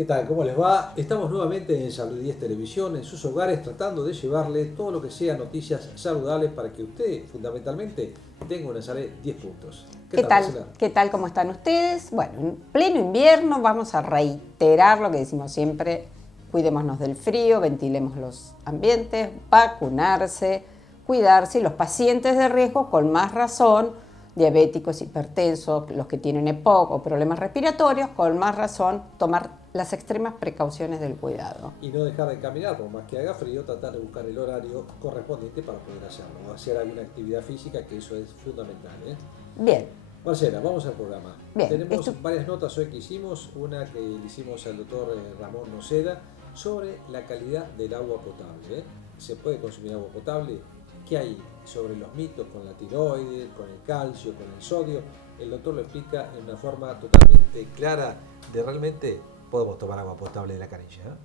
¿Qué tal? ¿Cómo les va? Estamos nuevamente en Salud 10 Televisión, en sus hogares, tratando de llevarle todo lo que sea noticias saludables para que usted, fundamentalmente, tenga una salud 10 puntos. ¿Qué tal, tal? Marcela? ¿Qué tal? ¿Cómo están ustedes? Bueno, en pleno invierno vamos a reiterar lo que decimos siempre: cuidémonos del frío, ventilemos los ambientes, vacunarse, cuidarse, y los pacientes de riesgo con más razón, diabéticos, hipertensos, los que tienen EPOC o problemas respiratorios, con más razón tomar las extremas precauciones del cuidado. Y no dejar de caminar, por más que haga frío, tratar de buscar el horario correspondiente para poder hacerlo, o hacer alguna actividad física, que eso es fundamental, ¿eh? Bien. Marcela, vamos al programa. Bien, Tenemos varias notas hoy que hicimos, una que le hicimos al doctor Ramón Noceda sobre la calidad del agua potable, ¿eh? ¿Se puede consumir agua potable? ¿Qué hay sobre los mitos con la tiroides, con el calcio, con el sodio? El doctor lo explica en una forma totalmente clara de realmente podemos tomar agua potable de la canilla, ¿eh?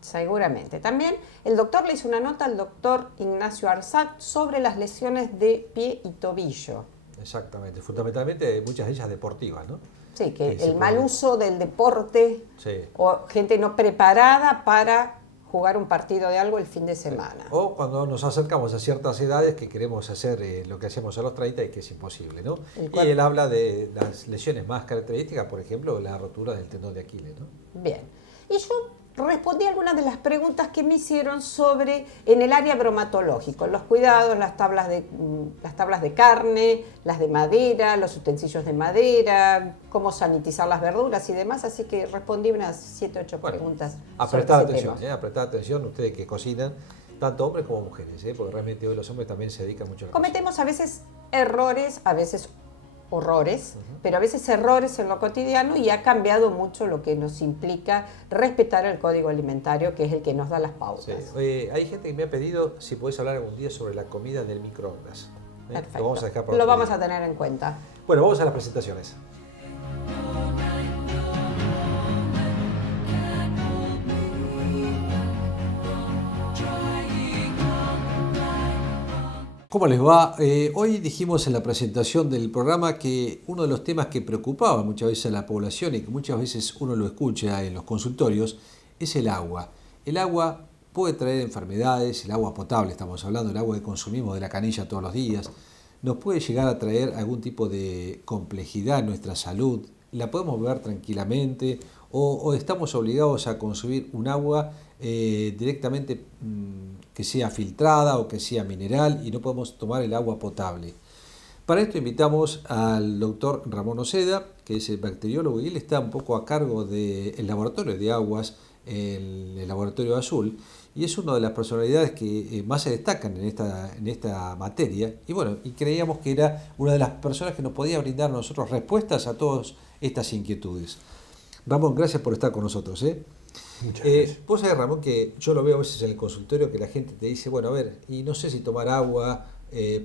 Seguramente. También el doctor le hizo una nota al doctor Ignacio Arzat sobre las lesiones de pie y tobillo. Exactamente, fundamentalmente muchas de ellas deportivas, ¿no? Sí, que el mal uso del deporte, sí, o gente no preparada para jugar un partido de algo el fin de semana. O cuando nos acercamos a ciertas edades que queremos hacer lo que hacemos a los 30 y que es imposible, ¿no? Y él habla de las lesiones más características, por ejemplo, la rotura del tendón de Aquiles, ¿no? Bien. Y yo respondí algunas de las preguntas que me hicieron sobre en el área bromatológica, los cuidados, las tablas de carne, las de madera, los utensilios de madera, cómo sanitizar las verduras y demás, así que respondí unas 7 o 8 preguntas. A prestar atención, a prestar atención ustedes que cocinan, tanto hombres como mujeres, porque realmente hoy los hombres también se dedican mucho a la Cometemos a veces errores, a veces horrores, pero a veces errores en lo cotidiano, y ha cambiado mucho lo que nos implica respetar el código alimentario, que es el que nos da las pautas. Sí. Hay gente que me ha pedido si podés hablar algún día sobre la comida en el microondas. Perfecto. Lo vamos a dejar Lo vamos a tener en cuenta. Bueno, vamos a las presentaciones. ¿Cómo les va? Hoy dijimos en la presentación del programa que uno de los temas que preocupaba muchas veces a la población y que muchas veces uno lo escucha en los consultorios es el agua. El agua puede traer enfermedades, el agua potable estamos hablando, el agua que consumimos de la canilla todos los días, nos puede llegar a traer algún tipo de complejidad en nuestra salud, la podemos beber tranquilamente o estamos obligados a consumir un agua directamente que sea filtrada o que sea mineral y no podemos tomar el agua potable. Para esto invitamos al doctor Ramón Noceda, que es el bacteriólogo, y él está un poco a cargo del laboratorio de aguas, el laboratorio Azul, y es una de las personalidades que más se destacan en esta materia, y bueno, y creíamos que era una de las personas que nos podía brindar a nosotros respuestas a todas estas inquietudes. Ramón, gracias por estar con nosotros, Muchas gracias. Vos sabés, Ramón, que yo lo veo a veces en el consultorio que la gente te dice, bueno, a ver, y no sé si tomar agua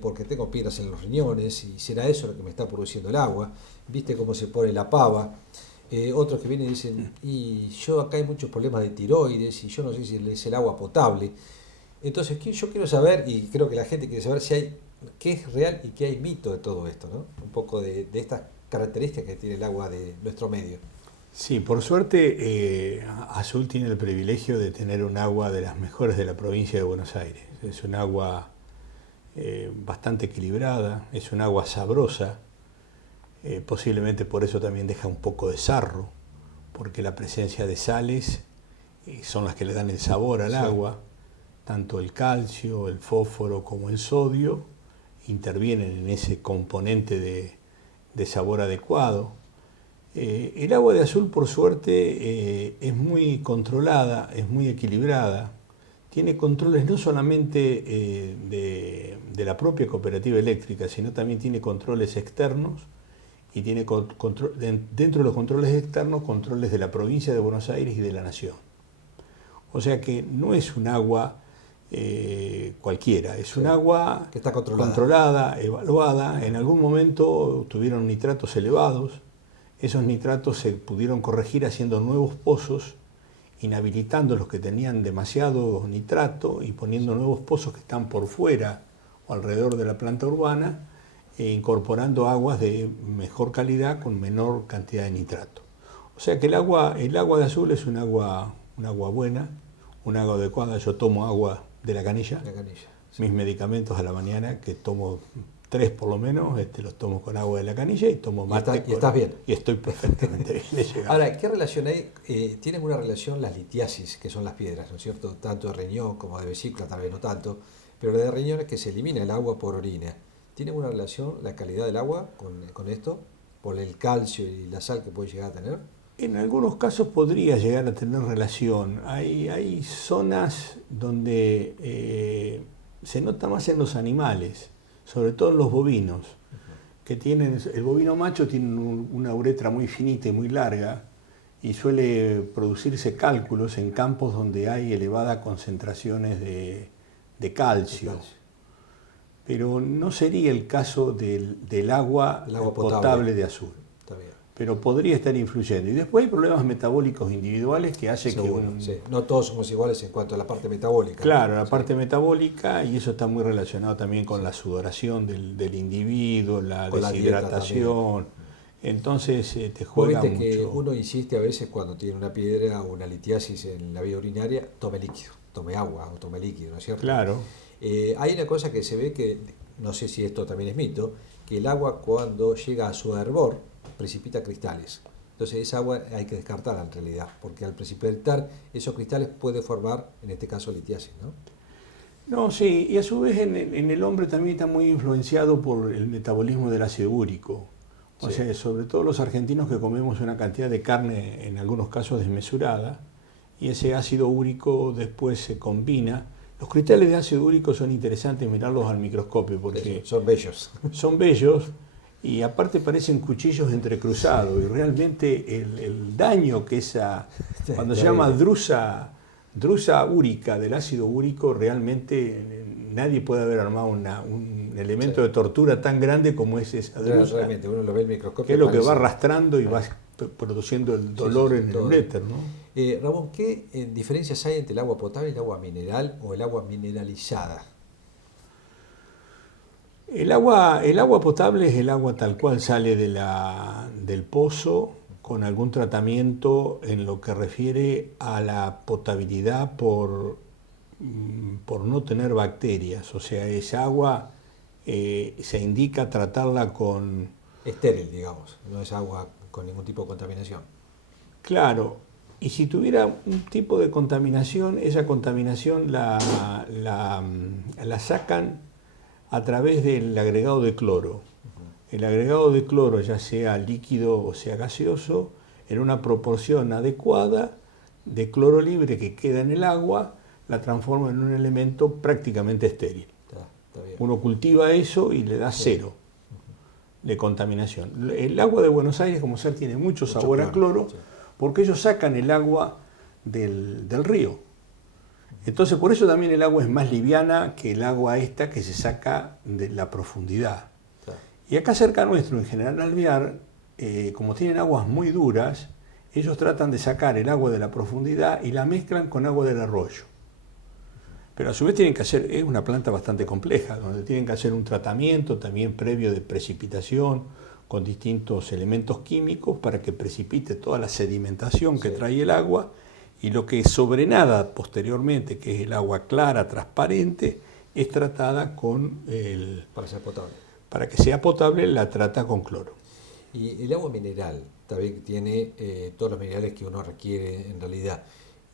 porque tengo piedras en los riñones, y será eso lo que me está produciendo el agua, viste cómo se pone la pava. Otros que vienen y dicen, y yo acá hay muchos problemas de tiroides y yo no sé si es el agua potable. Entonces yo quiero saber, y creo que la gente quiere saber si hay qué es real y qué hay mito de todo esto, ¿no? Un poco de estas características que tiene el agua de nuestro medio. Sí, por suerte Azul tiene el privilegio de tener un agua de las mejores de la provincia de Buenos Aires. Es un agua bastante equilibrada, es un agua sabrosa, posiblemente por eso también deja un poco de sarro, porque la presencia de sales son las que le dan el sabor al agua. Tanto el calcio, el fósforo como el sodio intervienen en ese componente de sabor adecuado. El agua de Azul, por suerte, es muy controlada, es muy equilibrada, tiene controles no solamente de la propia cooperativa eléctrica, sino también tiene controles externos, y tiene dentro de los controles externos, controles de la provincia de Buenos Aires y de la Nación. O sea que no es un agua cualquiera, es un agua que está controlada, evaluada. En algún momento tuvieron nitratos elevados. Esos nitratos se pudieron corregir haciendo nuevos pozos, inhabilitando los que tenían demasiado nitrato y poniendo nuevos pozos que están por fuera o alrededor de la planta urbana, e incorporando aguas de mejor calidad con menor cantidad de nitrato. O sea que el agua de azul es un agua buena, un agua adecuada. Yo tomo agua de la canilla. La canilla. Sí. Mis medicamentos a la mañana, que tomo 3 por lo menos, los tomo con agua de la canilla y tomo mate. Y estás bien. Y estoy perfectamente bien. He llegado. Ahora, ¿qué relación hay? Tienen una relación las litiasis, que son las piedras, ¿no es cierto? Tanto de riñón como de vesícula, tal vez no tanto, pero la de riñón es que se elimina el agua por orina. ¿Tiene una relación la calidad del agua con esto? ¿Por el calcio y la sal que puede llegar a tener? En algunos casos podría llegar a tener relación. Hay zonas donde se nota más en los animales, sobre todo en los bovinos, que tienen, el bovino macho tiene una uretra muy finita y muy larga y suele producirse cálculos en campos donde hay elevadas concentraciones de calcio. Pero no sería el caso del agua potable de azul. Está bien. Pero podría estar influyendo. Y después hay problemas metabólicos individuales que hace Seguro, sí. No todos somos iguales en cuanto a la parte metabólica. Claro, la Sí. parte metabólica, y eso está muy relacionado también con la sudoración del individuo, la Con deshidratación. Entonces te juega Viste mucho. que uno insiste a veces cuando tiene una piedra o una litiasis en la vía urinaria, tome líquido, tome agua o tome líquido, ¿no es cierto? Claro. Hay una cosa que se ve que, no sé si esto también es mito, que el agua cuando llega a su hervor precipita cristales. Entonces esa agua hay que descartarla en realidad, porque al precipitar esos cristales puede formar, en este caso, litiasis, ¿no? No, sí, y a su vez en el hombre también está muy influenciado por el metabolismo del ácido úrico. O sea, sobre todo los argentinos que comemos una cantidad de carne, en algunos casos desmesurada, y ese ácido úrico después se combina. Los cristales de ácido úrico son interesantes mirarlos al microscopio porque son bellos. Son bellos y aparte parecen cuchillos entrecruzados y realmente el daño que cuando se llama drusa úrica del ácido úrico, realmente nadie puede haber armado un elemento de tortura tan grande como es esa drusa. Realmente, uno lo ve en el microscopio. Que es lo que va arrastrando y va produciendo el dolor en el uréter, ¿no? Ramón, ¿qué diferencias hay entre el agua potable y el agua mineral o el agua mineralizada? El agua potable es el agua tal cual sale del pozo con algún tratamiento en lo que refiere a la potabilidad por no tener bacterias. O sea, esa agua se indica tratarla con... Estéril, digamos, no es agua con ningún tipo de contaminación. Claro, y si tuviera un tipo de contaminación, esa contaminación la sacan a través del agregado de cloro. El agregado de cloro, ya sea líquido o sea gaseoso, en una proporción adecuada de cloro libre que queda en el agua, la transforma en un elemento prácticamente estéril. Está bien. Uno cultiva eso y le da cero de contaminación. El agua de Buenos Aires, como ser, tiene mucho sabor a cloro, porque ellos sacan el agua del río. Entonces, por eso también el agua es más liviana que el agua esta que se saca de la profundidad. Y acá cerca nuestro, en General Alvear, como tienen aguas muy duras, ellos tratan de sacar el agua de la profundidad y la mezclan con agua del arroyo. Pero a su vez tienen que hacer, es una planta bastante compleja, donde tienen que hacer un tratamiento también previo de precipitación con distintos elementos químicos para que precipite toda la sedimentación que trae el agua, y lo que sobrenada posteriormente, que es el agua clara, transparente, es tratada con para ser potable. Para que sea potable, la trata con cloro. Y el agua mineral, también tiene todos los minerales que uno requiere en realidad.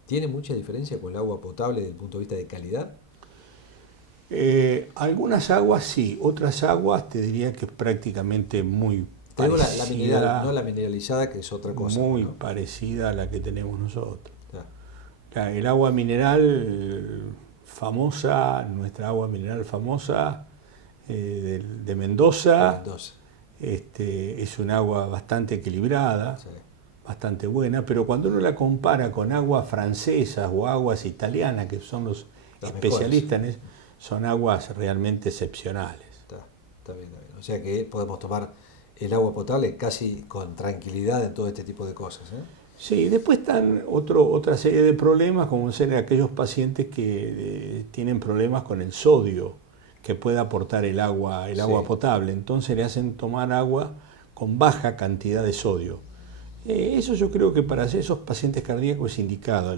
¿Tiene mucha diferencia con el agua potable desde el punto de vista de calidad? Algunas aguas sí, otras aguas te diría que es prácticamente muy parecida. La mineral, no la mineralizada, que es otra cosa. Muy ¿no? parecida a la que tenemos nosotros. El agua mineral famosa, nuestra agua mineral famosa de Mendoza, es un agua bastante equilibrada, bastante buena, pero cuando uno la compara con aguas francesas o aguas italianas, que son los especialistas en eso, son aguas realmente excepcionales. Está bien. O sea que podemos tomar el agua potable casi con tranquilidad en todo este tipo de cosas, Sí, después están otra serie de problemas, como ser aquellos pacientes que tienen problemas con el sodio que puede aportar el agua potable. Entonces le hacen tomar agua con baja cantidad de sodio. Eso yo creo que para esos pacientes cardíacos es indicado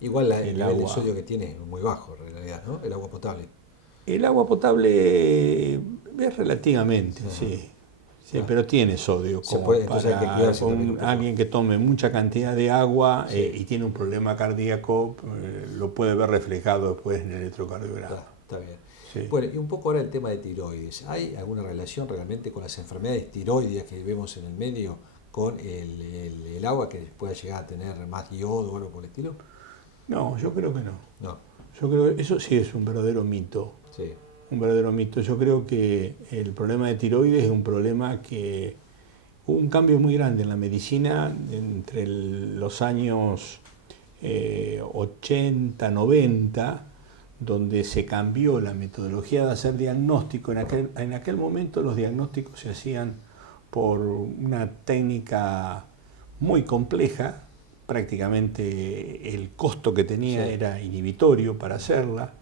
Igual el el nivel de agua. sodio que tiene es muy bajo en realidad, ¿no? El agua potable. El agua potable es relativamente, sí. Sí, Ah. pero tiene sodio, Se como puede, entonces hay que para cuidarse también un poco. alguien que tome mucha cantidad de agua Sí. y tiene un problema cardíaco, lo puede ver reflejado después en el electrocardiograma. Está bien. Sí. Bueno, y un poco ahora el tema de tiroides. ¿Hay alguna relación realmente con las enfermedades tiroideas que vemos en el medio con el agua que pueda llegar a tener más yodo o algo por el estilo? No, yo creo que no. No, Yo creo que eso sí es un verdadero mito. sí, Un verdadero mito. Yo creo que el problema de tiroides es un problema que hubo un cambio muy grande en la medicina entre los años 80, 90, donde se cambió la metodología de hacer diagnóstico. En aquel momento los diagnósticos se hacían por una técnica muy compleja, prácticamente el costo que tenía Sí. era inhibitorio para hacerla.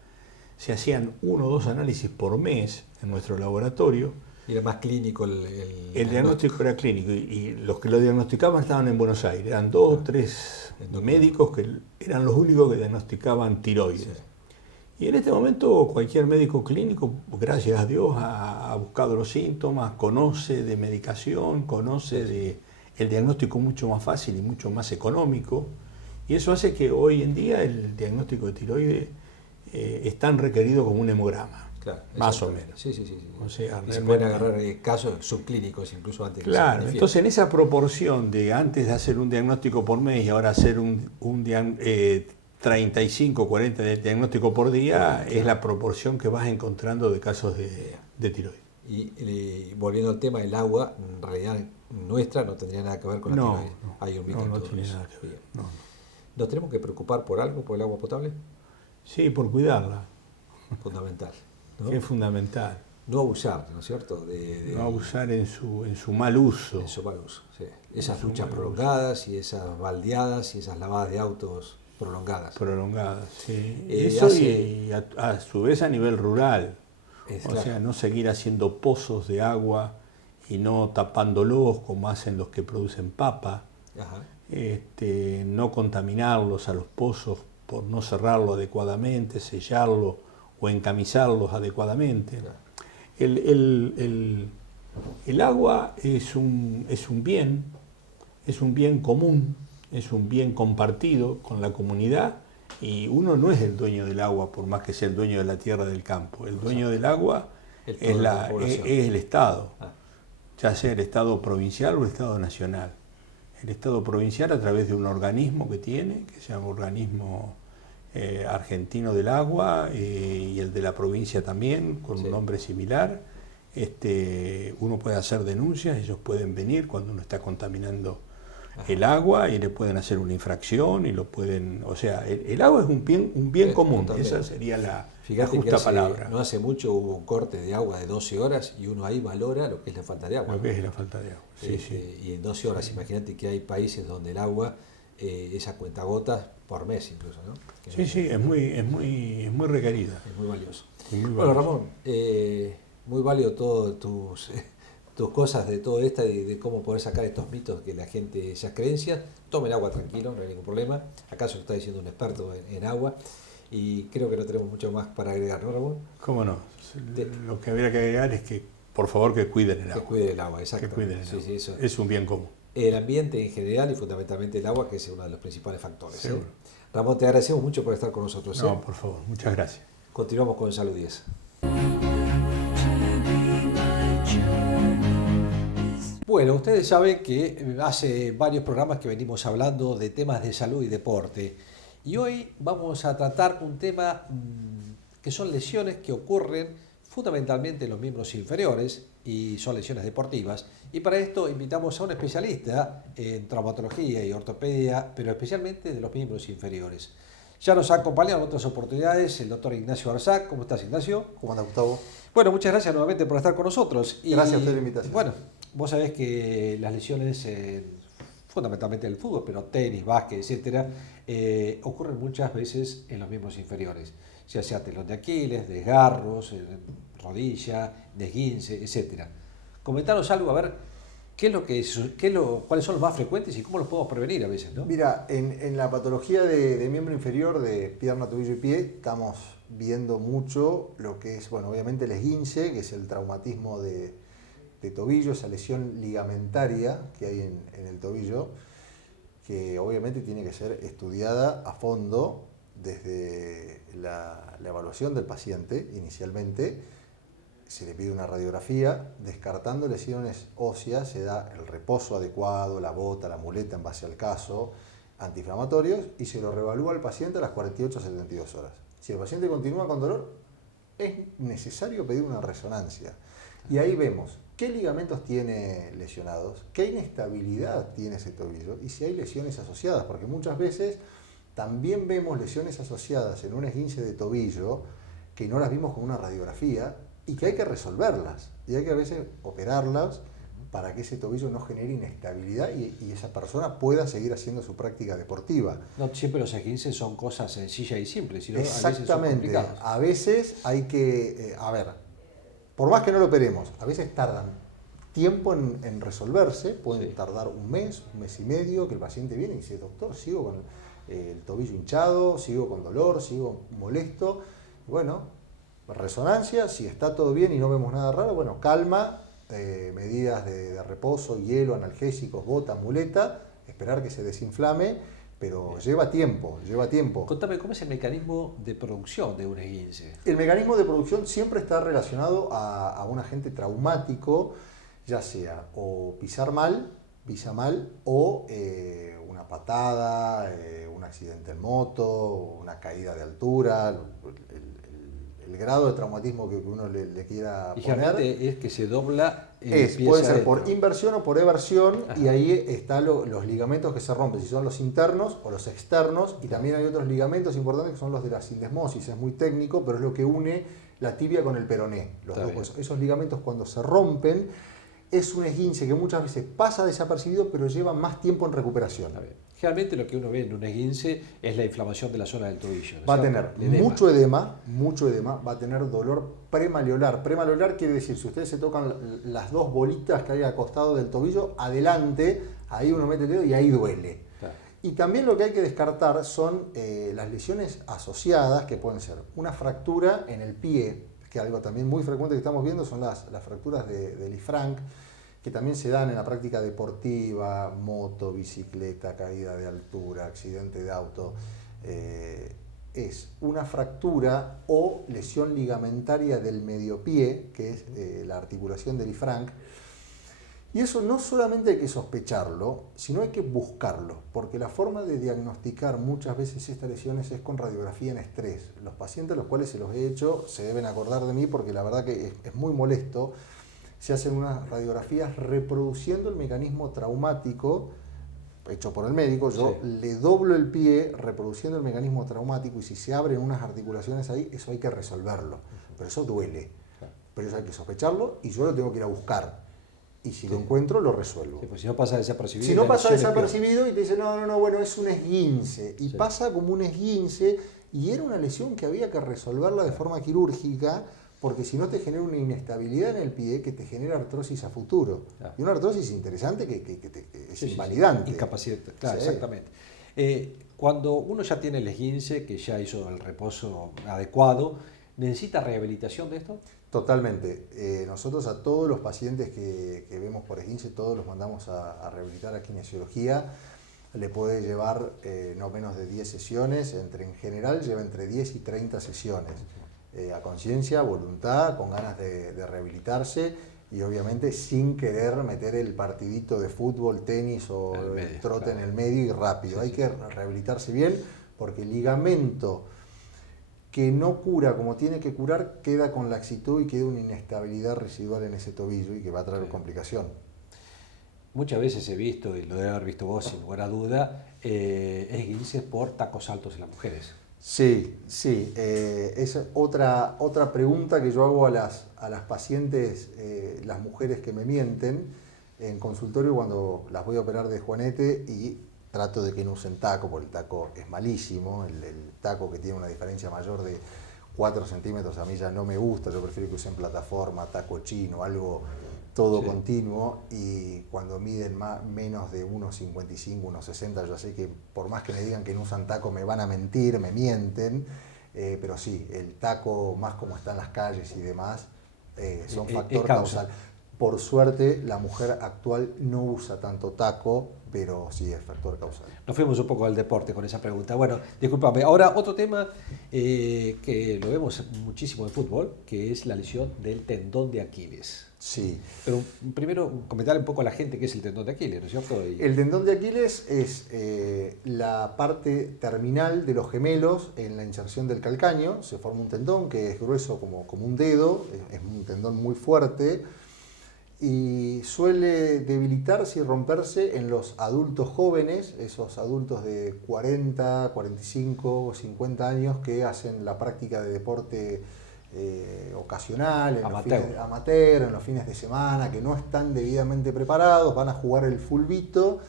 Se hacían 1 o 2 análisis por mes en nuestro laboratorio. y era más clínico El diagnóstico era clínico y los que lo diagnosticaban estaban en Buenos Aires. Eran 2 o 3 médicos que eran los únicos que diagnosticaban tiroides. Sí. Y en este momento cualquier médico clínico, gracias a Dios, ha buscado los síntomas, conoce de medicación, conoce de el diagnóstico mucho más fácil y mucho más económico. Y eso hace que hoy en día el diagnóstico de tiroides es tan requerido como un hemograma. Claro, Más o exactamente. menos. Sí, sí, sí. O sea, y se realmente- pueden agarrar casos subclínicos incluso antes que se Claro, manifieste. entonces en esa proporción de antes de hacer un diagnóstico por mes y ahora hacer 35, 40 de diagnóstico por día, es la proporción que vas encontrando de casos de tiroides. Y volviendo al tema, el agua, en realidad nuestra no tendría nada que ver con la No, tiroides. no, Hay un mito en no todo tiene eso. nada que ver. Bien. No, no. ¿Nos tenemos que preocupar por algo, por el agua potable? Sí, por cuidarla, Fundamental. ¿no? que es fundamental. No abusar, ¿no es cierto? No abusar en su mal uso. En su mal uso, sí. Esas su duchas mal prolongadas y esas baldeadas y esas lavadas de autos prolongadas. Prolongadas, sí. Eh, Eso hace- y a su vez a nivel rural. O Claro. sea, no seguir haciendo pozos de agua y no tapándolos como hacen los que producen papa. Ajá. No contaminarlos a los pozos por no cerrarlo adecuadamente, sellarlo o encamisarlos adecuadamente. Claro. El agua es un bien común, es un bien compartido con la comunidad y uno no es el dueño del agua por más que sea el dueño de la tierra del campo. El dueño del agua El es, pueblo, la población. es el Estado, Ah. ya sea el Estado provincial o el Estado nacional. El Estado provincial a través de un organismo que tiene, que se llama Organismo Argentino del Agua, y el de la provincia también, con Sí. un nombre similar. Uno puede hacer denuncias, ellos pueden venir cuando uno está contaminando el agua y le pueden hacer una infracción y lo pueden, o sea, el agua es un bien común, totalmente. esa sería la Fíjate que justa palabra, no hace mucho hubo un corte de agua de 12 horas y uno ahí valora lo que es la falta de agua. lo que es la falta de agua. Sí, sí. Y en 12 horas, imagínate que hay países donde el agua es a cuentagotas por mes incluso, ¿no? Que Sí, sí, es muy requerida. es muy valioso. y muy Bueno, valiosa. Ramón, muy válido todas tus cosas de todo esto y de cómo poder sacar estos mitos que la gente, esas creencias. Tomen agua tranquilo, no hay ningún problema. Acaso lo está diciendo un experto en agua y creo que no tenemos mucho más para agregar, ¿no, Ramón? ¿Cómo no? Te- Lo que habría que agregar es que, por favor, que cuiden el Que agua. cuide el agua, Que exacto. cuiden el Sí, agua. sí, eso. Es un bien común. El ambiente en general y fundamentalmente el agua, que es uno de los principales factores. Seguro. Ramón, te agradecemos mucho por estar con nosotros. No, por favor, muchas gracias. Continuamos con Salud 10. Bueno, ustedes saben que hace varios programas que venimos hablando de temas de salud y deporte. Y hoy vamos a tratar un tema que son lesiones que ocurren fundamentalmente en los miembros inferiores y son lesiones deportivas. Y para esto invitamos a un especialista en traumatología y ortopedia, pero especialmente de los miembros inferiores. Ya nos ha acompañado en otras oportunidades el doctor Ignacio Arzac. ¿Cómo estás, Ignacio? ¿Cómo anda, Gustavo? Bueno, muchas gracias nuevamente por estar con nosotros. Gracias a usted por la invitación. Bueno, vos sabés que las lesiones, fundamentalmente en el fútbol, pero tenis, básquet, etcétera, ocurren muchas veces en los miembros inferiores, ya sea telón de Aquiles, desgarros, rodilla, desguince, etcétera. Comentanos algo, a ver, ¿Cuáles son los más frecuentes y cómo los podemos prevenir a veces, ¿no? Mira, en la patología de miembro inferior, de pierna, tobillo y pie, estamos viendo mucho lo que es, bueno, obviamente el esguince, que es el traumatismo de tobillo, esa lesión ligamentaria que hay en el tobillo, que obviamente tiene que ser estudiada a fondo desde la evaluación del paciente inicialmente. Se le pide una radiografía, descartando lesiones óseas, se da el reposo adecuado, la bota, la muleta en base al caso, antiinflamatorios, y se lo reevalúa al paciente a las 48 a 72 horas. Si el paciente continúa con dolor, es necesario pedir una resonancia. Y ahí vemos qué ligamentos tiene lesionados, qué inestabilidad tiene ese tobillo y si hay lesiones asociadas, porque muchas veces también vemos lesiones asociadas en un esguince de tobillo que no las vimos con una radiografía y que hay que resolverlas, y hay que a veces operarlas para que ese tobillo no genere inestabilidad y esa persona pueda seguir haciendo su práctica deportiva. No siempre los esguinces son cosas sencillas y simples, sino Exactamente. a veces son complicadas. A veces hay que, por más que no lo operemos, a veces tardan tiempo en resolverse, pueden tardar un mes y medio, que el paciente viene y dice, doctor, sigo con el tobillo hinchado, sigo con dolor, sigo molesto. Bueno, resonancia, si está todo bien y no vemos nada raro, bueno, calma, medidas de reposo, hielo, analgésicos, bota, muleta, esperar que se desinflame, pero lleva tiempo. Contame, ¿cómo es el mecanismo de producción de un esguince? El mecanismo de producción siempre está relacionado a un agente traumático, ya sea o pisa mal, o una patada, un accidente en moto, una caída de altura, el grado de traumatismo que uno le quiera Y poner. generalmente es que se dobla el pie Puede hacia ser por adentro. inversión o por eversión. Ajá. Y ahí están los ligamentos que se rompen, si son los internos o los externos, y también hay otros ligamentos importantes que son los de la sindesmosis, es muy técnico, pero es lo que une la tibia con el peroné. Esos ligamentos cuando se rompen es un esguince que muchas veces pasa desapercibido, pero lleva más tiempo en recuperación. Generalmente lo que uno ve en un esguince es la inflamación de la zona del tobillo, ¿no? Va a tener mucho edema, va a tener dolor premalleolar. Premalleolar quiere decir, si ustedes se tocan las dos bolitas que hay al costado del tobillo, adelante, ahí uno mete el dedo y ahí duele. Claro. Y también lo que hay que descartar son las lesiones asociadas, que pueden ser una fractura en el pie, que algo también muy frecuente que estamos viendo son las fracturas de Lisfranc, que también se dan en la práctica deportiva, moto, bicicleta, caída de altura, accidente de auto. Es una fractura o lesión ligamentaria del mediopié, que es la articulación de Lisfranc. Y eso no solamente hay que sospecharlo, sino hay que buscarlo, porque la forma de diagnosticar muchas veces estas lesiones es con radiografía en estrés. Los pacientes a los cuales se los he hecho se deben acordar de mí porque la verdad que es muy molesto. Se hacen unas radiografías reproduciendo el mecanismo traumático hecho por el médico. Yo le doblo el pie reproduciendo el mecanismo traumático y si se abren unas articulaciones ahí, eso hay que resolverlo. Pero eso duele. Pero eso hay que sospecharlo y yo lo tengo que ir a buscar. Y si lo encuentro, lo resuelvo. Pues si no pasa desapercibido. Si no pasa desapercibido y te dice, no, bueno, es un esguince. Y pasa como un esguince y era una lesión que había que resolverla de forma quirúrgica, porque si no te genera una inestabilidad en el pie que te genera artrosis a futuro. Y una artrosis interesante que es invalidante. Incapacidad, claro, exactamente. Cuando uno ya tiene el esguince, que ya hizo el reposo adecuado, ¿necesita rehabilitación de esto? Totalmente. Nosotros a todos los pacientes que vemos por esguince, todos los mandamos a rehabilitar a kinesiología. Le puede llevar no menos de 10 sesiones, en general lleva entre 10 y 30 sesiones. A conciencia, voluntad, con ganas de rehabilitarse y obviamente sin querer meter el partidito de fútbol, tenis o el trote en el medio y rápido. Hay que rehabilitarse bien porque el ligamento que no cura como tiene que curar queda con laxitud y queda una inestabilidad residual en ese tobillo y que va a traer complicación. Muchas veces he visto, y lo debe haber visto vos sin lugar a duda, esguinces por tacos altos en las mujeres. Sí. Es otra pregunta que yo hago a las pacientes, las mujeres que me mienten, en consultorio cuando las voy a operar de juanete y trato de que no usen taco, porque el taco es malísimo, el taco que tiene una diferencia mayor de 4 centímetros a mí ya no me gusta, yo prefiero que usen plataforma, taco chino, algo todo Sí. continuo, y cuando miden menos de 1,55, 1,60, yo sé que por más que me digan que no usan taco me van a mentir, me mienten, pero sí, el taco, más como están las calles y demás, son Es factor causa. causal. Por suerte, la mujer actual no usa tanto taco, pero sí es factor causal. Nos fuimos un poco al deporte con esa pregunta. Bueno, discúlpame. Ahora otro tema que lo vemos muchísimo en fútbol, que es la lesión del tendón de Aquiles. Sí. Pero primero comentar un poco a la gente qué es el tendón de Aquiles, ¿no es cierto? El tendón de Aquiles es la parte terminal de los gemelos en la inserción del calcáneo. Se forma un tendón que es grueso como un dedo, es un tendón muy fuerte y suele debilitarse y romperse en los adultos jóvenes, esos adultos de 40, 45, 50 años que hacen la práctica de deporte ocasional, amateur, en los fines de semana, que no están debidamente preparados, van a jugar el fulbito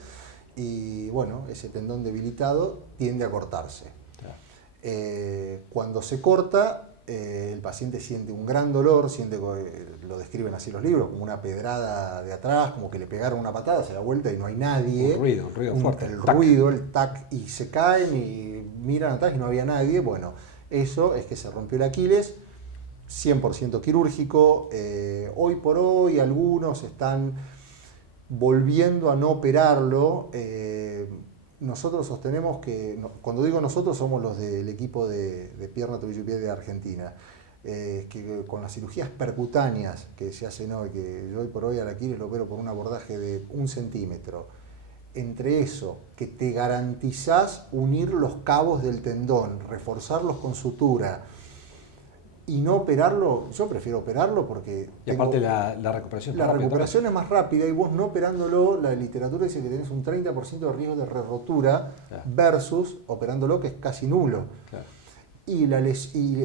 y bueno, ese tendón debilitado tiende a cortarse. Claro. Cuando se corta, el paciente siente un gran dolor, lo describen así los libros, como una pedrada de atrás, como que le pegaron una patada, se da vuelta y no hay nadie. Un ruido fuerte. El ruido, el tac, y se caen y miran atrás y no había nadie. Bueno, eso es que se rompió el Aquiles, 100% quirúrgico. Hoy por hoy algunos están volviendo a no operarlo. Nosotros sostenemos que, cuando digo nosotros, somos los del equipo de pierna, tobillo y pie de Argentina, que con las cirugías percutáneas que se hacen hoy, que yo hoy por hoy al Aquiles lo opero por un abordaje de 1 centímetro, entre eso, que te garantizás unir los cabos del tendón, reforzarlos con sutura, y no operarlo, yo prefiero operarlo porque... Y aparte la recuperación. La recuperación es más rápida y vos no operándolo, la literatura dice que tenés un 30% de riesgo de re-rotura, claro, versus operándolo, que es casi nulo. Claro. Y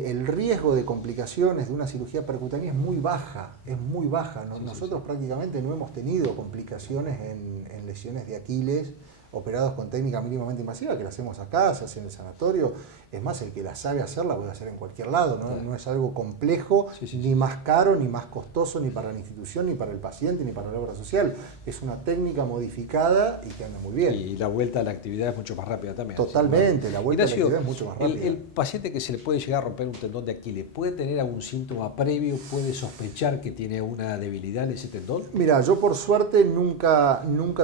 el riesgo de complicaciones de una cirugía percutánea es muy baja, es muy baja. Nosotros prácticamente no hemos tenido complicaciones en lesiones de Aquiles operados con técnica mínimamente invasiva, que la hacemos acá, se hace en el sanatorio. Es más, el que la sabe hacer la puede hacer en cualquier lado, ¿no? Claro. No es algo complejo, ni más caro, ni más costoso, ni para la institución, ni para el paciente, ni para la obra social. Es una técnica modificada y que anda muy bien. Y la vuelta a la actividad es mucho más rápida también. Totalmente, la vuelta Ignacio, a la actividad es mucho más rápida. El paciente que se le puede llegar a romper un tendón de Aquiles, ¿puede tener algún síntoma previo? ¿Puede sospechar que tiene una debilidad en ese tendón? Mira, yo por suerte nunca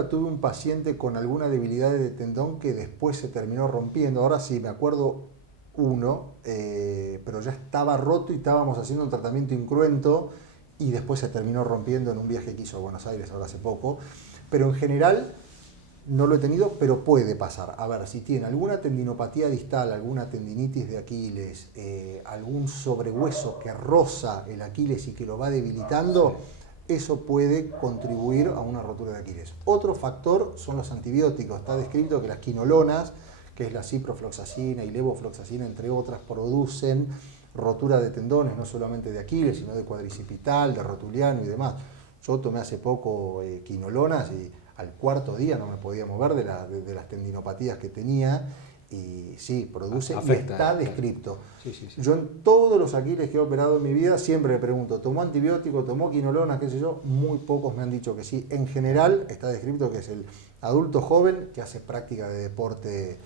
tuve un paciente con alguna debilidad de tendón que después se terminó rompiendo. Ahora sí, me acuerdo uno, pero ya estaba roto y estábamos haciendo un tratamiento incruento y después se terminó rompiendo en un viaje que hizo a Buenos Aires ahora hace poco. Pero en general no lo he tenido, pero puede pasar. A ver, si tiene alguna tendinopatía distal, alguna tendinitis de Aquiles, algún sobrehueso que roza el Aquiles y que lo va debilitando, eso puede contribuir a una rotura de Aquiles. Otro factor son los antibióticos. Está descrito que las quinolonas, que es la ciprofloxacina y levofloxacina, entre otras, producen rotura de tendones, no solamente de Aquiles, sino de cuadricipital, de rotuliano y demás. Yo tomé hace poco quinolonas y al cuarto día no me podía mover de las tendinopatías que tenía, y sí, produce, afecta, y está descrito. Sí. Yo en todos los Aquiles que he operado en mi vida siempre le pregunto, ¿tomó antibiótico, tomó quinolonas, qué sé yo? Muy pocos me han dicho que sí. En general está descrito que es el adulto joven que hace práctica de deporte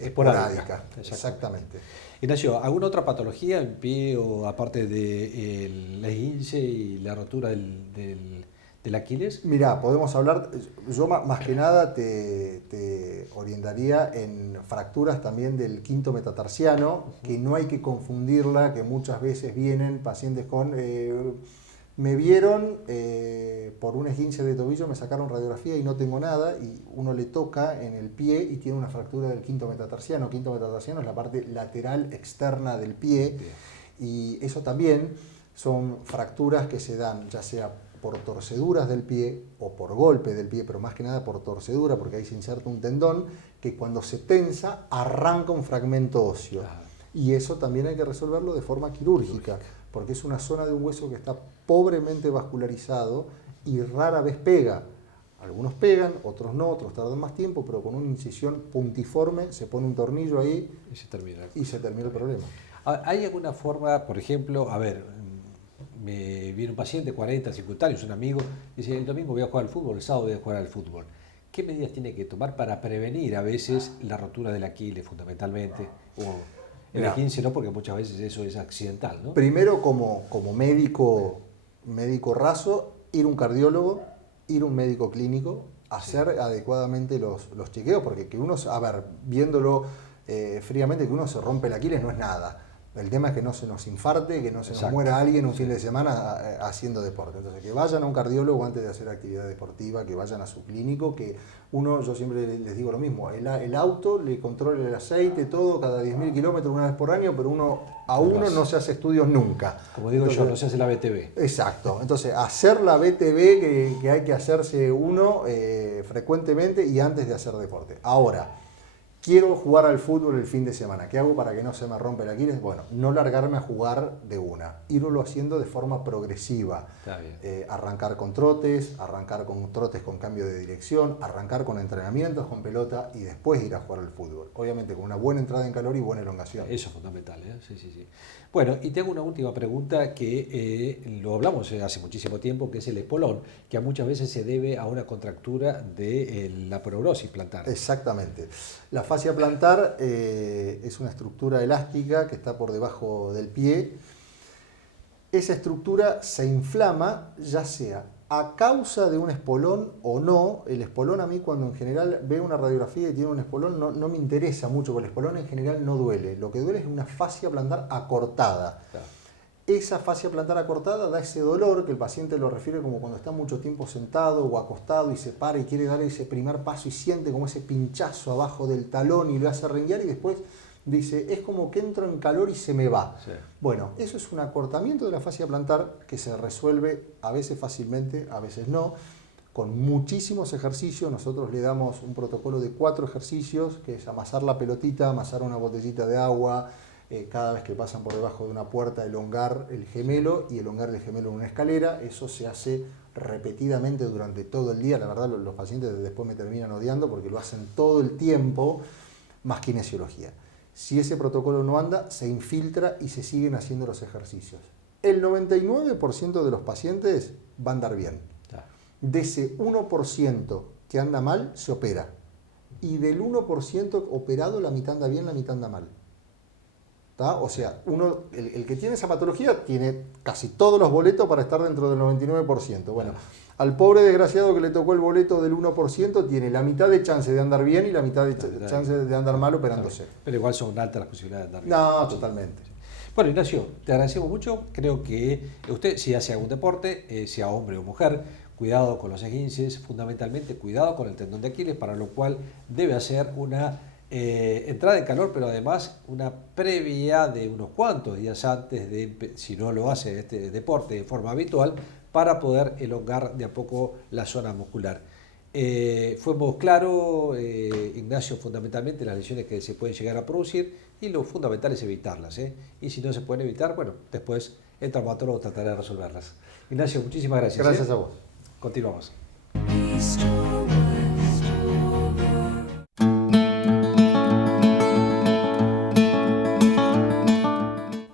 esporádica. Exactamente. Ignacio, ¿alguna otra patología en pie o aparte de la esguince y la rotura del Aquiles? Mirá, podemos hablar, yo más que nada te orientaría en fracturas también del quinto metatarsiano, que no hay que confundirla, que muchas veces vienen pacientes con... me vieron por un esguince de tobillo, me sacaron radiografía y no tengo nada, y uno le toca en el pie y tiene una fractura del quinto metatarsiano. Quinto metatarsiano es la parte lateral externa del pie, y eso también son fracturas que se dan ya sea por torceduras del pie o por golpe del pie, pero más que nada por torcedura, porque ahí se inserta un tendón que cuando se tensa arranca un fragmento óseo. Y eso también hay que resolverlo de forma quirúrgica, porque es una zona de un hueso que está pobremente vascularizado y rara vez pega. Algunos pegan, otros no, otros tardan más tiempo, pero con una incisión puntiforme se pone un tornillo ahí y se termina el problema. ¿Hay alguna forma, por ejemplo, me viene un paciente, 40, 50 años, un amigo, dice, el domingo voy a jugar al fútbol, el sábado voy a jugar al fútbol. ¿Qué medidas tiene que tomar para prevenir a veces la rotura del Aquiles fundamentalmente? O el esguince no, porque muchas veces eso es accidental, ¿no? Primero, como médico raso, ir a un cardiólogo, ir a un médico clínico, hacer adecuadamente los chequeos, porque que uno, a ver, viéndolo fríamente, que uno se rompe el Aquiles no es nada. El tema es que no se nos infarte, que no se nos muera alguien un fin de semana haciendo deporte. Entonces, que vayan a un cardiólogo antes de hacer actividad deportiva, que vayan a su clínico, que uno, yo siempre les digo lo mismo, el auto le controla el aceite, todo, cada 10.000 kilómetros una vez por año, pero uno no se hace estudios nunca. Como digo yo, no se hace la BTV. Exacto. Entonces, hacer la BTV que hay que hacerse uno frecuentemente y antes de hacer deporte. Ahora, quiero jugar al fútbol el fin de semana. ¿Qué hago para que no se me rompa el Aquiles? Bueno, no largarme a jugar de una. Irlo haciendo de forma progresiva. Arrancar con trotes con cambio de dirección, arrancar con entrenamientos con pelota y después ir a jugar al fútbol. Obviamente con una buena entrada en calor y buena elongación. Eso es fundamental, ¿eh? Sí. Bueno, y tengo una última pregunta que lo hablamos hace muchísimo tiempo, que es el espolón, que muchas veces se debe a una contractura de la progrosis plantar. Exactamente. La fascia plantar es una estructura elástica que está por debajo del pie. Esa estructura se inflama, ya sea a causa de un espolón o no. El espolón, a mí cuando en general veo una radiografía y tiene un espolón, no me interesa mucho, porque el espolón en general no duele. Lo que duele es una fascia plantar acortada. Claro. Esa fascia plantar acortada da ese dolor que el paciente lo refiere como cuando está mucho tiempo sentado o acostado y se para y quiere dar ese primer paso y siente como ese pinchazo abajo del talón y lo hace renguear y después dice, es como que entro en calor y se me va. Sí. Bueno, eso es un acortamiento de la fascia plantar que se resuelve a veces fácilmente, a veces no, con muchísimos ejercicios. Nosotros le damos un protocolo de 4 ejercicios, que es amasar la pelotita, amasar una botellita de agua, cada vez que pasan por debajo de una puerta, elongar el gemelo y elongar el gemelo en una escalera. Eso se hace repetidamente durante todo el día. La verdad, los pacientes después me terminan odiando porque lo hacen todo el tiempo, más kinesiología. Si ese protocolo no anda, se infiltra y se siguen haciendo los ejercicios. El 99% de los pacientes va a andar bien. De ese 1% que anda mal, se opera. Y del 1% operado, la mitad anda bien, la mitad anda mal. ¿Tá? O sea, el que tiene esa patología tiene casi todos los boletos para estar dentro del 99%. Bueno, al pobre desgraciado que le tocó el boleto del 1% tiene la mitad de chance de andar bien y la mitad de chance de andar mal operándose. Pero igual son altas las posibilidades de andar bien. No, totalmente. Bueno, Ignacio, te agradecemos mucho. Creo que usted, si hace algún deporte, sea hombre o mujer, cuidado con los esguinces, fundamentalmente cuidado con el tendón de Aquiles, para lo cual debe hacer una entrada en calor, pero además una previa de unos cuantos días antes de, si no lo hace este deporte de forma habitual, para poder elongar de a poco la zona muscular. Fuimos claros, Ignacio, fundamentalmente las lesiones que se pueden llegar a producir, y lo fundamental es evitarlas, y si no se pueden evitar, bueno, después el traumatólogo tratará de resolverlas. Ignacio, muchísimas gracias. Gracias a vos. Continuamos.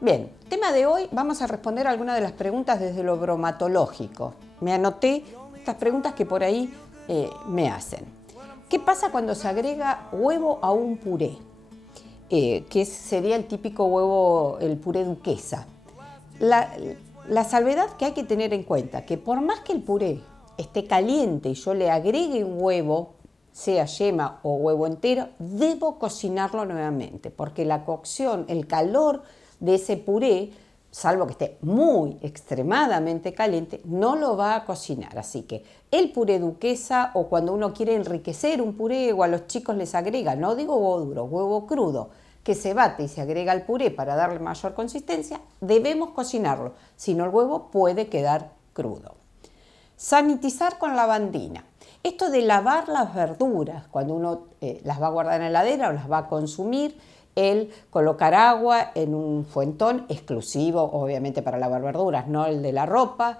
Bien, tema de hoy, vamos a responder algunas de las preguntas desde lo bromatológico. Me anoté estas preguntas que por ahí me hacen. ¿Qué pasa cuando se agrega huevo a un puré? Que sería el típico huevo, el puré duquesa. La salvedad que hay que tener en cuenta, que por más que el puré esté caliente y yo le agregue un huevo, sea yema o huevo entero, debo cocinarlo nuevamente, porque la cocción, el calor de ese puré, salvo que esté muy extremadamente caliente, no lo va a cocinar. Así que el puré duquesa, o cuando uno quiere enriquecer un puré, o a los chicos les agrega, no digo huevo duro, huevo crudo, que se bate y se agrega al puré para darle mayor consistencia, debemos cocinarlo, si no el huevo puede quedar crudo. Sanitizar con lavandina. Esto de lavar las verduras, cuando uno las va a guardar en la heladera o las va a consumir, el colocar agua en un fuentón exclusivo, obviamente para lavar verduras, no el de la ropa,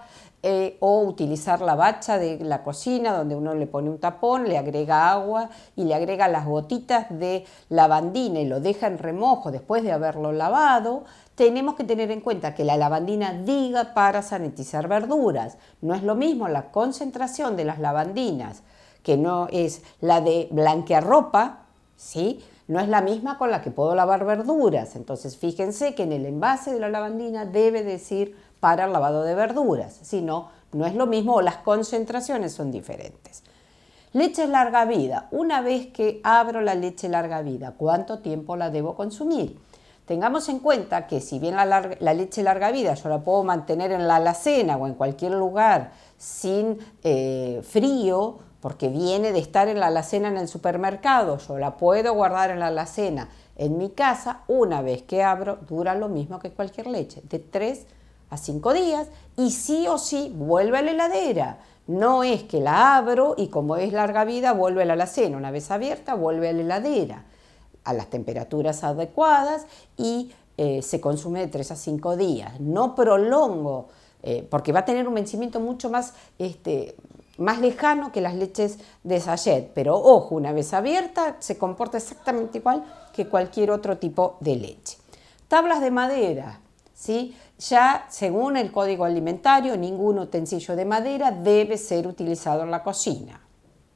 o utilizar la bacha de la cocina donde uno le pone un tapón, le agrega agua y le agrega las gotitas de lavandina y lo deja en remojo después de haberlo lavado. Tenemos que tener en cuenta que la lavandina diga para sanitizar verduras. No es lo mismo la concentración de las lavandinas, que no es la de blanquearropa, ¿sí? No es la misma con la que puedo lavar verduras. Entonces fíjense que en el envase de la lavandina debe decir para el lavado de verduras, si no, no es lo mismo o las concentraciones son diferentes. Leche larga vida. Una vez que abro la leche larga vida, ¿cuánto tiempo la debo consumir? Tengamos en cuenta que si bien la leche larga vida yo la puedo mantener en la alacena o en cualquier lugar sin frío, porque viene de estar en la alacena en el supermercado, yo la puedo guardar en la alacena en mi casa, una vez que abro dura lo mismo que cualquier leche, de 3 a 5 días, y sí o sí vuelve a la heladera. No es que la abro y como es larga vida vuelve a la alacena, una vez abierta vuelve a la heladera a las temperaturas adecuadas y se consume de 3 a 5 días. No prolongo, porque va a tener un vencimiento mucho más lejano que las leches de sachet, pero ojo, una vez abierta se comporta exactamente igual que cualquier otro tipo de leche. Tablas de madera, ¿sí? Ya según el Código Alimentario, ningún utensilio de madera debe ser utilizado en la cocina,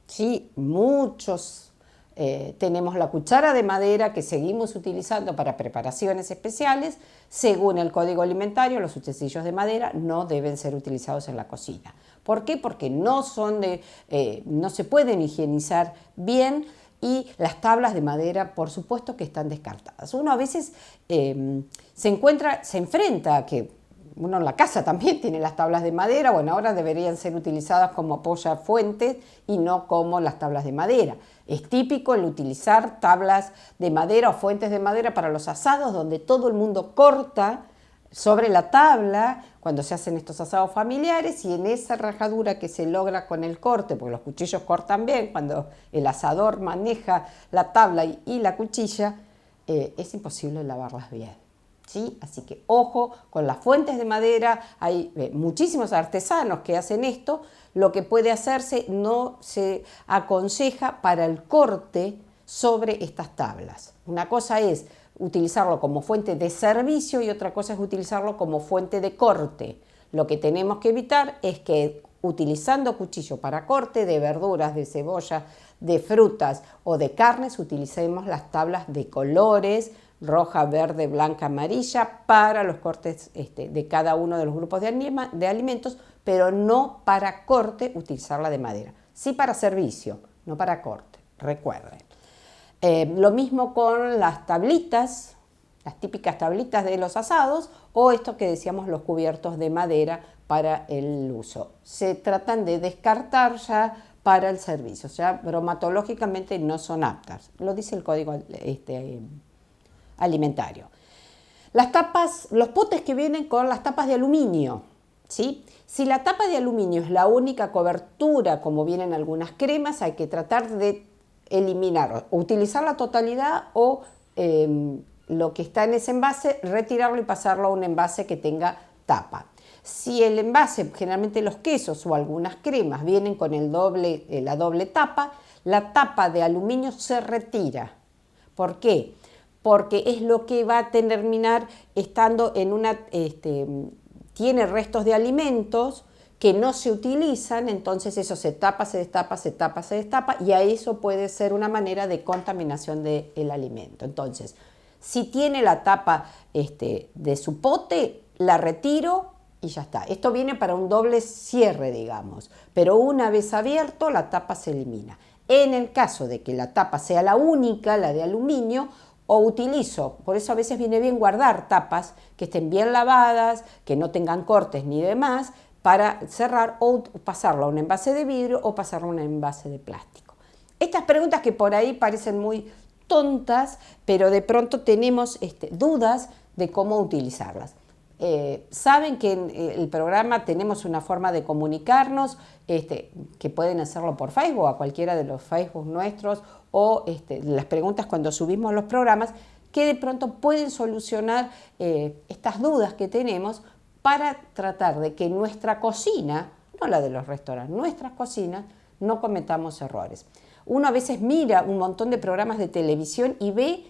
¿sí? Muchos tenemos la cuchara de madera que seguimos utilizando para preparaciones especiales. Según el Código Alimentario, los utensilios de madera no deben ser utilizados en la cocina. ¿Por qué? Porque no se pueden higienizar bien y las tablas de madera, por supuesto que están descartadas. Uno a veces se enfrenta a que uno en la casa también tiene las tablas de madera, bueno, ahora deberían ser utilizadas como apoyafuentes y no como las tablas de madera. Es típico el utilizar tablas de madera o fuentes de madera para los asados, donde todo el mundo corta sobre la tabla cuando se hacen estos asados familiares, y en esa rajadura que se logra con el corte, porque los cuchillos cortan bien, cuando el asador maneja la tabla y la cuchilla, es imposible lavarlas bien. ¿Sí? Así que ojo con las fuentes de madera, hay muchísimos artesanos que hacen esto. Lo que puede hacerse no se aconseja para el corte sobre estas tablas. Una cosa es utilizarlo como fuente de servicio y otra cosa es utilizarlo como fuente de corte. Lo que tenemos que evitar es que utilizando cuchillo para corte de verduras, de cebolla, de frutas o de carnes, utilicemos las tablas de colores, roja, verde, blanca, amarilla, para los cortes de cada uno de los grupos de alimentos, pero no para corte utilizar la de madera. Sí para servicio, no para corte, recuerden. Lo mismo con las tablitas, las típicas tablitas de los asados, o esto que decíamos, los cubiertos de madera para el uso. Se tratan de descartar ya para el servicio, o sea, bromatológicamente no son aptas, lo dice el Código Alimentario. Las tapas, los potes que vienen con las tapas de aluminio, ¿sí? Si la tapa de aluminio es la única cobertura, como vienen algunas cremas, hay que tratar de eliminar, o utilizar la totalidad o lo que está en ese envase, retirarlo y pasarlo a un envase que tenga tapa. Si el envase, generalmente los quesos o algunas cremas vienen con la doble tapa, la tapa de aluminio se retira. ¿Por qué? Porque es lo que va a terminar estando en una, tiene restos de alimentos que no se utilizan, entonces eso se tapa, se destapa, se tapa, se destapa, y a eso puede ser una manera de contaminación del alimento. Entonces, si tiene la tapa de su pote, la retiro y ya está. Esto viene para un doble cierre, digamos, pero una vez abierto, la tapa se elimina. En el caso de que la tapa sea la única, la de aluminio, o utilizo, por eso a veces viene bien guardar tapas que estén bien lavadas, que no tengan cortes ni demás, para cerrar o pasarlo a un envase de vidrio o pasarlo a un envase de plástico. Estas preguntas que por ahí parecen muy tontas, pero de pronto tenemos dudas de cómo utilizarlas. Saben que en el programa tenemos una forma de comunicarnos, que pueden hacerlo por Facebook, a cualquiera de los Facebook nuestros, o las preguntas cuando subimos los programas, que de pronto pueden solucionar estas dudas que tenemos para tratar de que nuestra cocina, no la de los restaurantes, nuestras cocinas, no cometamos errores. Uno a veces mira un montón de programas de televisión y ve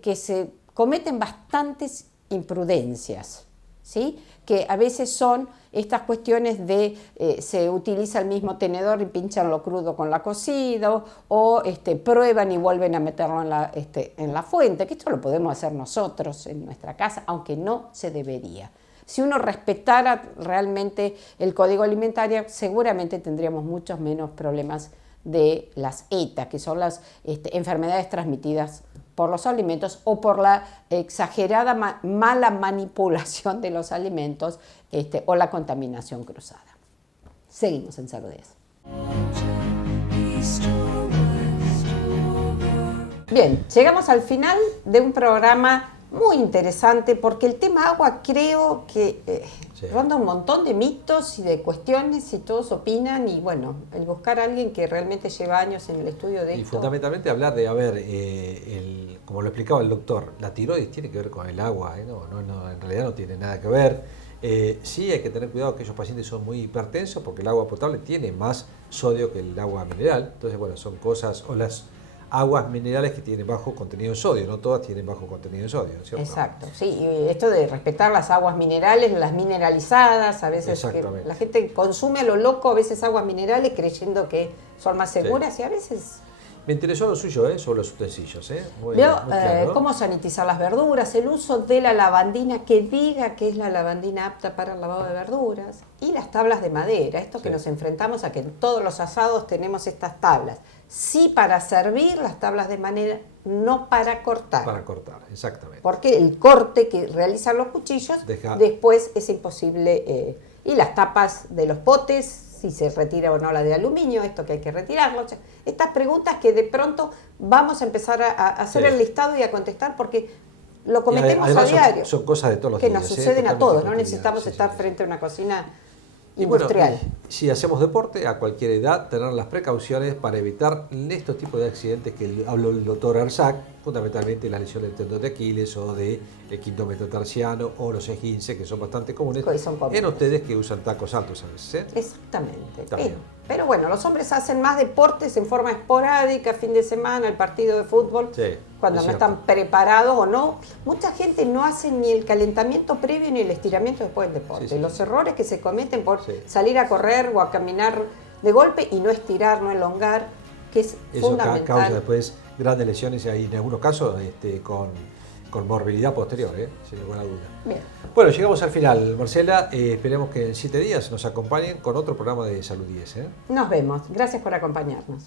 que se cometen bastantes imprudencias, ¿sí? Que a veces son estas cuestiones de se utiliza el mismo tenedor y pinchan lo crudo con la cocido, o prueban y vuelven a meterlo en la fuente, que esto lo podemos hacer nosotros en nuestra casa, aunque no se debería. Si uno respetara realmente el código alimentario, seguramente tendríamos muchos menos problemas de las ETA, que son las enfermedades transmitidas por los alimentos o por la exagerada mala manipulación de los alimentos o la contaminación cruzada. Seguimos en Salud 10. Bien, llegamos al final de un programa muy interesante porque el tema agua creo que ronda un montón de mitos y de cuestiones y todos opinan y bueno, el buscar a alguien que realmente lleva años en el estudio de esto. Y fundamentalmente hablar de, a ver, como lo explicaba el doctor, la tiroides tiene que ver con el agua, no, en realidad no tiene nada que ver. Sí hay que tener cuidado que aquellos pacientes son muy hipertensos porque el agua potable tiene más sodio que el agua mineral, entonces bueno, son cosas, o las aguas minerales que tienen bajo contenido de sodio, no todas tienen bajo contenido de sodio, ¿cierto? Exacto, sí, y esto de respetar las aguas minerales, las mineralizadas, a veces que la gente consume a lo loco a veces aguas minerales creyendo que son más seguras y a veces... Me interesó lo suyo, sobre los utensilios. Muy Veo claro, ¿no? Cómo sanitizar las verduras, el uso de la lavandina, que diga que es la lavandina apta para el lavado de verduras, y las tablas de madera, esto que nos enfrentamos a que en todos los asados tenemos estas tablas. Sí para servir las tablas de madera, no para cortar. Para cortar, exactamente. Porque el corte que realizan los cuchillos después es imposible. Y las tapas de los potes, si se retira o no la de aluminio, esto que hay que retirarlo. O sea, estas preguntas que de pronto vamos a empezar a hacer el listado y a contestar porque lo cometemos a diario. Son cosas de todos los días. días. Que nos suceden a todos, no necesitamos estar frente a una cocina industrial. Bueno, si hacemos deporte a cualquier edad, tener las precauciones para evitar estos tipos de accidentes que habló el doctor Arzac, fundamentalmente la lesión del tendón de Aquiles o del quinto metatarsiano o los esguinces, que son bastante comunes en ustedes que usan tacos altos a veces. Exactamente. Pero bueno, los hombres hacen más deportes en forma esporádica, fin de semana, el partido de fútbol, cuando no están preparados o no. Mucha gente no hace ni el calentamiento previo ni el estiramiento después del deporte. Los errores que se cometen por salir a correr o a caminar de golpe y no estirar, no elongar, que es fundamental. Eso causa después grandes lesiones y en algunos casos con morbilidad posterior, sin ninguna duda. Bien. Bueno, llegamos al final, Marcela. Esperemos que en 7 días nos acompañen con otro programa de Salud 10. Nos vemos. Gracias por acompañarnos.